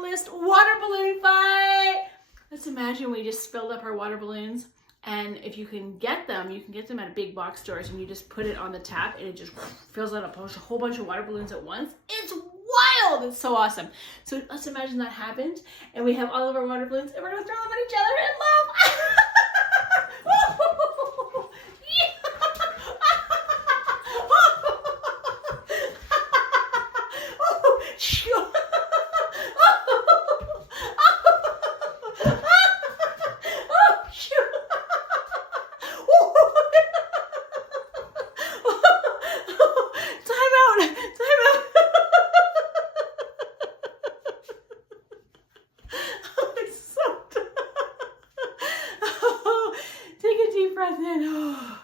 bucket list water balloon fight. Let's imagine we just filled up our water balloons. And if you can get them at big box stores, and you just put it on the tap and it just fills out a whole bunch of water balloons at once. It's wild. It's so awesome. So let's imagine that happened and we have all of our water balloons and we're going to throw them at each other and love. Take a deep breath in.